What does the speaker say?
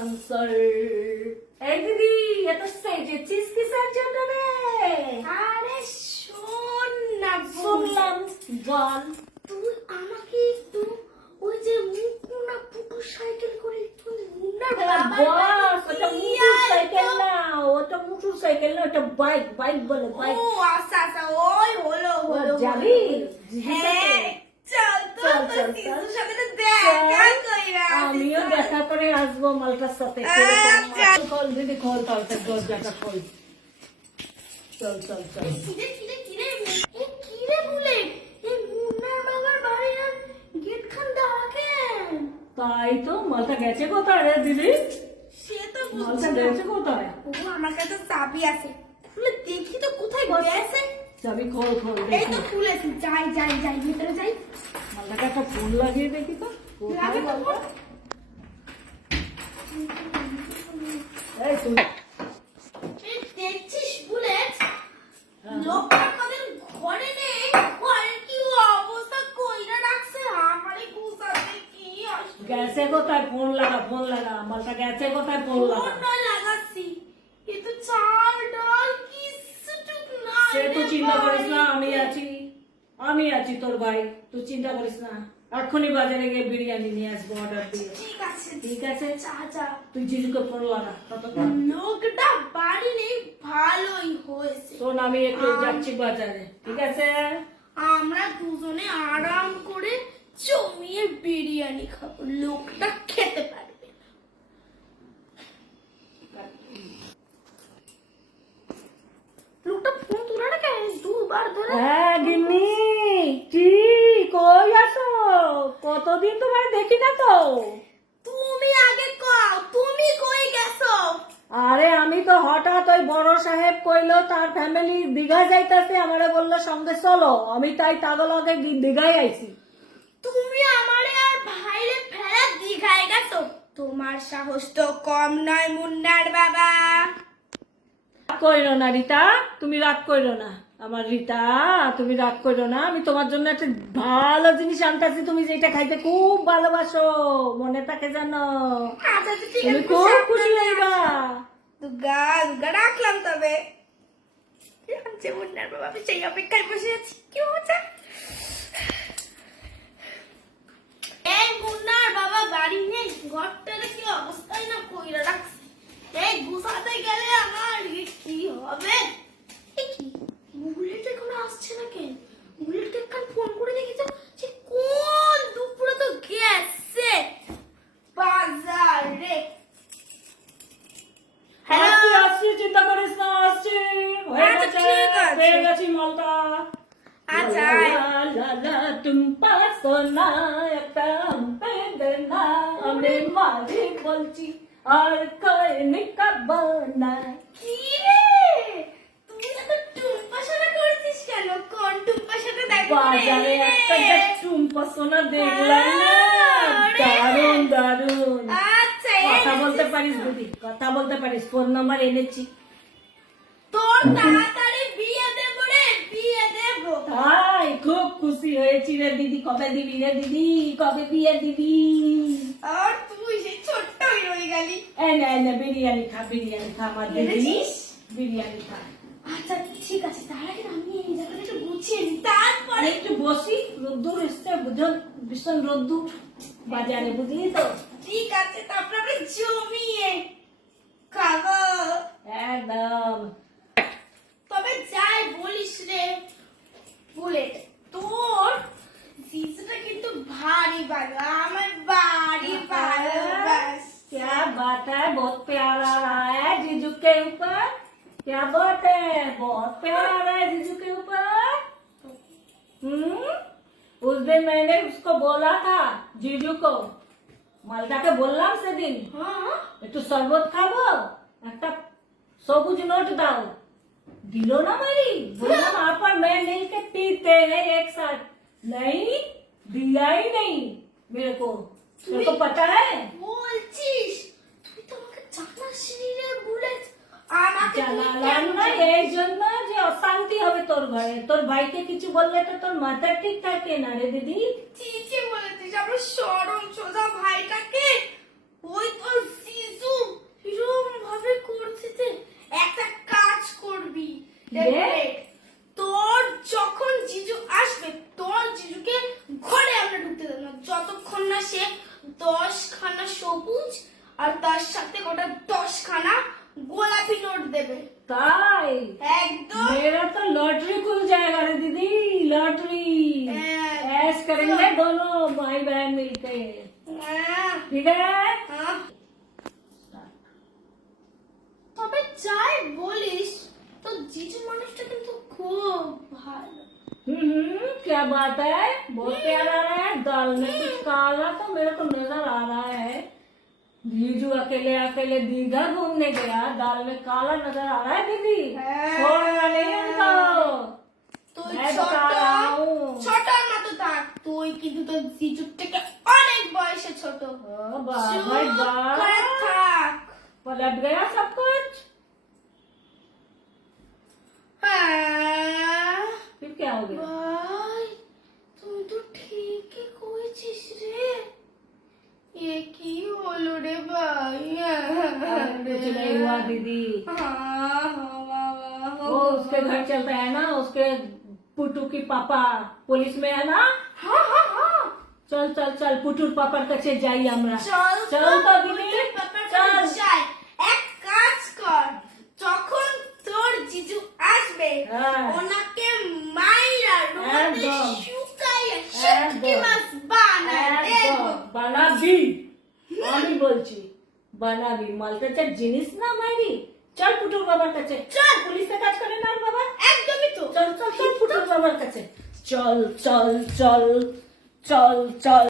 Answer. ए दीदी ये तो सेजेছিস কিসের জন্য রে? আরে শোন না, শুনলাম বল। তুই আমাকে একটু ওই যে মুন্না পুটু সাইকেল করে তুই মুন্নার বস ওটা মোটরসাইকেল না, ওটা মোটরসাইকেল না, ওটা বাইক, বাইক বলে বাইক। ও আচ্ছা আচ্ছা, ওই হলো হলো যাবি? হ্যাঁ চল তো, চল, তোর সাথে তো দেখা কইরা আমিও দেখা করে আসবো মালটার সাথে। খোল দিদি খোল, তাহলে দরজাটা খোল। চল চল চল। কিরে কিরে কিরে এ কিরে বলে এই মুন্নার বাবার বাড়ির গেট খান দেওয়া কেন? তাই তো, মালটা গেছে কোথায় রে দিদি? সে তো মালটা বুঝছি না। গেছে কোথায়? ও আমার কাছে চাবি আছে, খুলে দেখি তো কোথায় গেছে। চাবি খোল খোল এই দেখি। তো খুলেছি, যাই যাই যাই ভিতরে যাই। মালটাকে একটা ফোন লাগিয়ে দেখি তো কোথায় লাগে তো মালটা? এই তুই এই দেখছিস বুলেট, হ্যাঁ। লোকটা আমাদের ঘরে নেই, ঘরের কি অবস্থা কইরা রাখছে, আমারে গুছাতে কি গেছে কোথায়? ফোন লাগা ফোন লাগা, মালটা গেছে কোথায়? ফোন লাগা। অসুবিধা লাগাচ্ছি, কিন্তু চাল ডাল কিছুটুক না। সে তুই চিন্তা করিস না, আমি আছি তোর ভাই, তুই চিন্তা করিস না। এক্ষুনি বাজারে গিয়ে বিরিয়ানি নিয়ে আসবো অর্ডার দিয়ে। ঠিক আছে ঠিক আছে, যা যা। তুই জিজুকে ফোন লাগা ততক্ষণ। লোকটা বাড়ি নেই, ভালোই হয়েছে। শোন আমি একটু যাচ্ছি বাজারে, ঠিক আছে? আমরা দুজনে আরাম করে জমিয়ে বিরিয়ানি খাবো, লোকটা খেতে পারবে না। লোকটা ফোন তুলে না কেন দুবার ধরে? হ্যাঁ গিন্নি, কি কই আছো? কতদিন তোমায় দেখি না তো। তুমি আগে কও, তুমি কই গেছো? আরে আমি তো হঠাৎ ওই বড় সাহেব কইলো তার ফ্যামিলি দীঘা যাইতাছে, আমারে বললো সঙ্গে চলো, আমি তাই তাগলগে দীঘায় আইছি। তুমি আমারে আর ভাইরে ফেলা দিঘায় গেছো? তোমার সাহস তো কম নয় মুন্নার বাবা। রাগ কইরো না রিতা, তুমি রাগ কইরো না আমার রিতা, তুমি রাগ কইরো না। আমি তোমার জন্য একটা ভালো জিনিস আনতাছি, তুমি যেটা খাইতে খুব ভালোবাসো, মনে থাকে জানো? আচ্ছা ঠিক তুমি আছে, খুব খুশি হইবা। দুগা দুগা রাখলাম। তবে রামচে মুন্নার বাবা, আমি সেই অপেক্ষায় বসে আছি কি হচ্ছে। এই মুন্নার বাবা বাড়ি নেই, ঘরটাতে কি অবস্থায় না কইরা রাখছে। এই গুছাতে গেলে আমার কি হবে? এ কি বুলেট এখনো আসছে না কেন? বুলেটকে একখান ফোন করে দেখি তো, সে কোন দুপুরে তো গেছে বাজারে। হ্যালো আসছি আসছি, চিন্তা করিস না, আসছি, হয়ে আচ্ছা, গেছে, ঠিক আছে। পেয়ে গেছি মালটা। আচ্ছা লা লা লা তুম পাস না একটা হামপে দেনা, আমি মালিক বলছি আর কই নিকাবো না। কি রে, তুই এত টুম্পাশাটা করছিস কেন? কোন টুম্পাশাটা দেখো বাজারে একটা যে টুম্পা সোনা দেখলাম না, দারুন দারুন। আচ্ছা কথা বলতে পারিস দিদি, কথা বলতে পারিস, ফোন নাম্বার এনেছি। তোর তাড়াতাড়ি বিয়ে দেব রে, বিয়ে দেব। তাই খুব খুশি হয়েছি রে দিদি, কবে দিবি রে দিদি, কবে বিয়ে দিবি? আর তুই সেই ছোট্টই রয়ে গেলি। এই না এই না, বিরিয়ানি খা, বিরিয়ানি খা আমার দিদি, এনেছিস? বিরিয়ানি খা। আচ্ছা ঠিক আছে, তার আগে আমি এই জায়গাটা একটু গুছিয়ে নিই, তারপরে একটু বসি, রোদ্দুর এসছে বুঝুন, ভীষণ রোদ্দুর বাজারে, বুঝলি তো? ঠিক আছে, তারপরে আমরা জমিয়ে খাবো। একদম। তবে যাই বলিস রে বুলেট, তোর জিজুটা কিন্তু ভারী ভালো, আমার বাড়ি ভালোবাস। क्या बात है, बहुत प्यारा रहा है जीजू के ऊपर, क्या बात है, बहुत प्यारा रहा है जीजू के ऊपर। उस दिन मैंने उसको बोला था जीजू को, মালটাকে বললাম সেদিন হ্যাঁ একটু শরবত খাবো, একটা সবুজ নোট দাও, दिलो ना मेरी, बोला पर मैं नहीं के पीते हैं एक साथ, नहीं दिया ही नहीं मेरे को पता है। বলছিস? তুই তো আমাকে জানাস রে বুলেট, আমাকে তুই জানালাম না এই জন্য যে অশান্তি হবে তোর ঘরে, তোর ভাইকে কিছু বললে তো তোর মাথা ঠিক থাকে না রে দিদি। ঠিকই বলেছিস, আমার সরম সোজা ভাইটাকে ওই তোর জিজু 10খানা সবুজ আর তার সাথে গোটা 10খানা গোলাপি নোট দেবে। তাই একদম मेरा तो लॉटरी खुल जाएगा रे दीदी, लॉटरी। হ্যাঁ। ऐश करेंगे दोनों भाई बहन मिलके, হ্যাঁ, ठीक है? হ্যাঁ। তবে যাই বলিস তো জিজু মানুষটা কিন্তু খুব ভালো। क्या बात है, बहुत प्यारा है। दाल में कुछ काला तो मेरे को नजर आ रहा है। जीजू अकेले अकेले दीघा घूमने गया, दाल में काला नजर आ रहा है दीदी। हाँ। छोड़ना नहीं उनको। তুই मैं ছোট बता रहा हूँ। ছোটর মতো থাক, তুই কিন্তু তোর জিজুর থেকে অনেক বয়সে ছোট। ओ भाई চুপ করে वाह, থাক। पलट गया सब कुछ। হ্যাঁ, फिर क्या हो गया? ভাই তুই তো ঠিকই করেছিস রে। এ কি হলো রে ভাই? कुछ नहीं हुआ दीदी। वो उसके घर चलता है ना, उसके पुटू की पापा पुलिस में है ना। हाँ हाँ हाँ, चल चल चल पुटुर पापार কাছে যাই আমরা। চল চল তো দিদি, চল। যাই। এক কাজ কর, যখন তোর জিজু আসবে হ্যাঁ। ওনাকে মাইরা রোদে একদম। শুকাইয়ে শুটকি একদম। মাছ বানায় দেব। একদম বানাবি, আমি বলছি বানাবি। মালটা জিনিস না মাইরি। চল পুটুর বাবার কাছে, চল। পুলিশে কাজ করে না ওর বাবা। একদমই তো। চল চল চল পুটুর বাবার কাছে, চল চল চল চল চল।